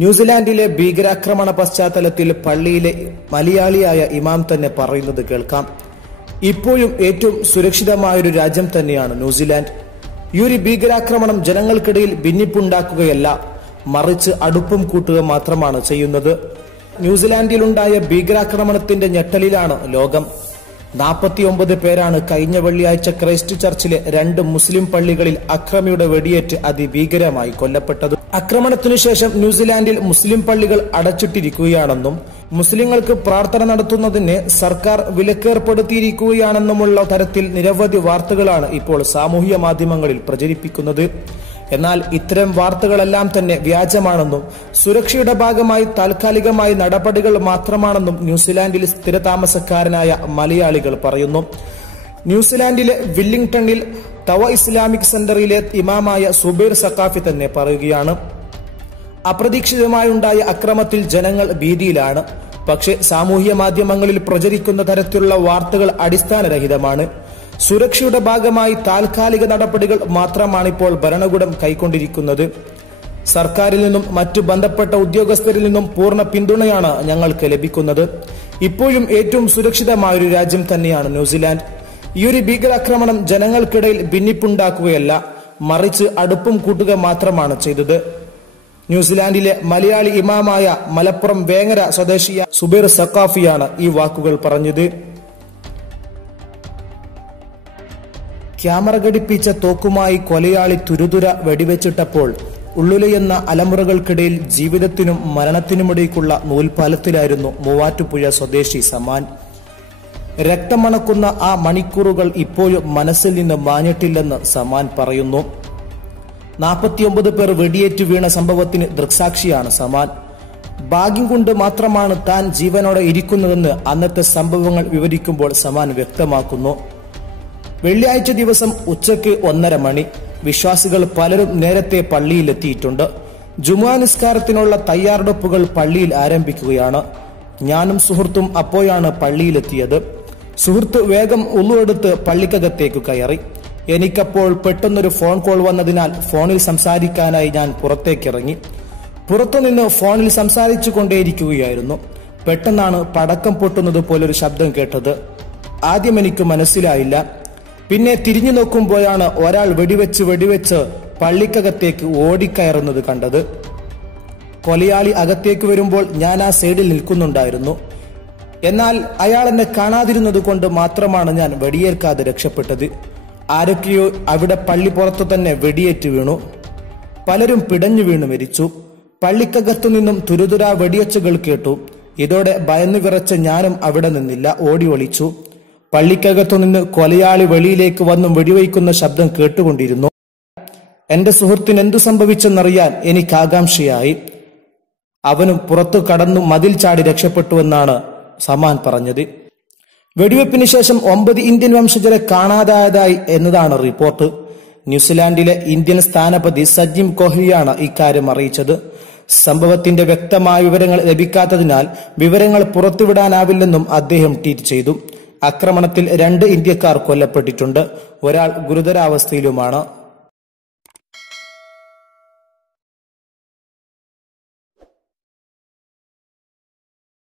ന്യൂസിലാൻഡിലെ ഭീകരാക്രമണ പശ്ചാത്തലത്തിൽ പള്ളിയിലെ മലയാളിയായ ഇമാം തന്നെ പറയുന്നത് കേൾക്കാം. ഇപ്പോഴും ഏറ്റവും സുരക്ഷിതമായൊരു രാജ്യം തന്നെയാണ് ന്യൂസിലാൻഡ്. ഈ ഒരു ഭീകരാക്രമണം ജനങ്ങൾക്കിടയിൽ ഭിന്നിപ്പുണ്ടാക്കുകയല്ല, മറിച്ച് അടുപ്പം കൂട്ടുക മാത്രമാണ് ചെയ്യുന്നത്. ന്യൂസിലാൻഡിലുണ്ടായ ഭീകരാക്രമണത്തിന്റെ ഞെട്ടലിലാണ് ലോകം. 49 പേരാണ് കഴിഞ്ഞ വെള്ളിയാഴ്ച ക്രൈസ്റ്റ് ചർച്ചിലെ 2 മുസ്ലിം പള്ളികളിൽ അക്രമിയുടെ വെടിയേറ്റ് അതിഭീകരമായി കൊല്ലപ്പെട്ടത്. ആക്രമണത്തിനു ശേഷം ന്യൂസിലാൻഡിൽ മുസ്ലിം പള്ളികൾ അടച്ചിട്ടിരിക്കുകയാണെന്നും മുസ്ലിങ്ങൾക്ക് പ്രാർത്ഥന നടത്തുന്നതിന് സർക്കാർ വിലക്കേർപ്പെടുത്തിയിരിക്കുകയാണെന്നുമുള്ള തരത്തിൽ നിരവധി വാർത്തകളാണ് ഇപ്പോൾ സാമൂഹ്യ മാധ്യമങ്ങളിൽ പ്രചരിപ്പിക്കുന്നത്. എന്നാൽ ഇത്തരം വാർത്തകളെല്ലാം തന്നെ വ്യാജമാണെന്നും സുരക്ഷയുടെ ഭാഗമായി താൽക്കാലികമായ നടപടികൾ മാത്രമാണെന്നും ന്യൂസിലാൻഡിൽ സ്ഥിരതാമസക്കാരനായ മലയാളികൾ പറയുന്നു. ന്യൂസിലാൻഡിലെ വില്ലിംഗ്ടണിൽ തവ ഇസ്ലാമിക് സെന്ററിലെ ഇമാമായ സുബൈർ സഖാഫി തന്നെ പറയുകയാണ്, അപ്രതീക്ഷിതമായുണ്ടായ അക്രമത്തിൽ ജനങ്ങൾ ഭീതിയിലാണ്. പക്ഷേ സാമൂഹ്യ മാധ്യമങ്ങളിൽ പ്രചരിക്കുന്ന തരത്തിലുള്ള വാർത്തകൾ അടിസ്ഥാനരഹിതമാണ്. സുരക്ഷയുടെ ഭാഗമായി താൽക്കാലിക നടപടികൾ മാത്രമാണിപ്പോൾ ഭരണകൂടം കൈക്കൊണ്ടിരിക്കുന്നത്. സർക്കാരിൽ നിന്നും മറ്റു ബന്ധപ്പെട്ട ഉദ്യോഗസ്ഥരിൽ നിന്നും പൂർണ്ണ പിന്തുണയാണ് ഞങ്ങൾക്ക് ലഭിക്കുന്നത്. ഇപ്പോഴും ഏറ്റവും സുരക്ഷിതമായൊരു രാജ്യം തന്നെയാണ് ന്യൂസിലാൻഡ്. ഈ ഒരു ഭീകരാക്രമണം ജനങ്ങൾക്കിടയിൽ ഭിന്നിപ്പുണ്ടാക്കുകയല്ല, മറിച്ച് അടുപ്പം കൂട്ടുക മാത്രമാണ് ചെയ്തത്. ന്യൂസിലാൻഡിലെ മലയാളി ഇമാമായ മലപ്പുറം വേങ്ങര സ്വദേശിയ സുബൈർ സഖാഫിയാണ് ഈ വാക്കുകൾ പറഞ്ഞത്. ക്യാമറ ഘടിപ്പിച്ച തോക്കുമായി കൊലയാളി തുരുതുര വെടിവെച്ചിട്ടപ്പോൾ ഉള്ളുലയെന്ന അലമുറകൾക്കിടയിൽ ജീവിതത്തിനും മരണത്തിനുമിടയ്ക്കുള്ള നൂൽപാലത്തിലായിരുന്നു മൂവാറ്റുപുഴ സ്വദേശി സമാൻ. രക്തമണക്കുന്ന ആ മണിക്കൂറുകൾ ഇപ്പോഴും മനസ്സിൽ നിന്ന് മാഞ്ഞിട്ടില്ലെന്ന് സമാൻ പറയുന്നു. 49 പേർ വെടിയേറ്റ് വീണ സംഭവത്തിന് ദൃക്സാക്ഷിയാണ് സമാൻ. ഭാഗ്യം കൊണ്ട് മാത്രമാണ് താൻ ജീവനോടെ ഇരിക്കുന്നതെന്ന് അന്നത്തെ സംഭവങ്ങൾ വിവരിക്കുമ്പോൾ സമാൻ വ്യക്തമാക്കുന്നു. വെള്ളിയാഴ്ച ദിവസം ഉച്ചയ്ക്ക് 1:30 മണി. വിശ്വാസികൾ പലരും നേരത്തെ പള്ളിയിലെത്തിയിട്ടുണ്ട്. ജുമുഅ നിസ്കാരത്തിനുള്ള തയ്യാറെടുപ്പുകൾ പള്ളിയിൽ ആരംഭിക്കുകയാണ്. ഞാനും സുഹൃത്തും അപ്പോഴാണ് പള്ളിയിലെത്തിയത്. സുഹൃത്ത് വേഗം ഉളു എടുത്ത് പള്ളിക്കകത്തേക്ക് കയറി. എനിക്കപ്പോൾ പെട്ടെന്നൊരു ഫോൺ കോൾ വന്നതിനാൽ ഫോണിൽ സംസാരിക്കാനായി ഞാൻ പുറത്തേക്കിറങ്ങി. പുറത്തുനിന്ന് ഫോണിൽ സംസാരിച്ചു കൊണ്ടേയിരിക്കുകയായിരുന്നു. പെട്ടെന്നാണ് പടക്കം പൊട്ടുന്നത് പോലൊരു ശബ്ദം കേട്ടത്. ആദ്യം എനിക്ക് മനസ്സിലായില്ല. പിന്നെ തിരിഞ്ഞു നോക്കുമ്പോഴാണ് ഒരാൾ വെടിവെച്ച് പള്ളിക്കകത്തേക്ക് ഓടിക്കയറുന്നത് കണ്ടത്. കൊലയാളി അകത്തേക്ക് വരുമ്പോൾ ഞാൻ ആ സൈഡിൽ നിൽക്കുന്നുണ്ടായിരുന്നു. എന്നാൽ അയാൾ എന്നെ കാണാതിരുന്നത് കൊണ്ട് മാത്രമാണ് ഞാൻ വെടിയേൽക്കാതെ രക്ഷപ്പെട്ടത്. ആരൊക്കെയോ അവിടെ പള്ളി പുറത്തു തന്നെ വെടിയേറ്റ് വീണു. പലരും പിടഞ്ഞു വീണു മരിച്ചു. പള്ളിക്കകത്തു നിന്നും തുരുതുരാ വെടിയൊച്ചകൾ കേട്ടു. ഇതോടെ ഭയന്നു വിറച്ച ഞാനും അവിടെ നിന്നില്ല, ഓടി ഒളിച്ചു. പള്ളിക്കകത്തു നിന്ന് കൊലയാളി വെളിയിലേക്ക് വന്നും വെടിവയ്ക്കുന്ന ശബ്ദം കേട്ടുകൊണ്ടിരുന്നു. എന്റെ സുഹൃത്തിന് എന്തു സംഭവിച്ചെന്നറിയാൻ എനിക്ക് ആകാംക്ഷയായി. അവനും പുറത്തു കടന്നു മതിൽ ചാടി രക്ഷപ്പെട്ടുവെന്നാണ് സമാൻ പറഞ്ഞത്. വെടിവെപ്പിന് ശേഷം 9 ഇന്ത്യൻ വംശജരെ കാണാതായതായി എന്നതാണ് റിപ്പോർട്ട്. ന്യൂസിലാൻഡിലെ ഇന്ത്യൻ സ്ഥാനപതി സജിം കോഹ്ലിയാണ് ഇക്കാര്യം അറിയിച്ചത്. സംഭവത്തിന്റെ വ്യക്തമായ വിവരങ്ങൾ ലഭിക്കാത്തതിനാൽ വിവരങ്ങൾ പുറത്തുവിടാനാവില്ലെന്നും അദ്ദേഹം ട്വീറ്റ് ചെയ്തു. ആക്രമണത്തിൽ 2 ഇന്ത്യക്കാർ കൊല്ലപ്പെട്ടിട്ടുണ്ട്. ഒരാൾ ഗുരുതരാവസ്ഥയിലുമാണ്.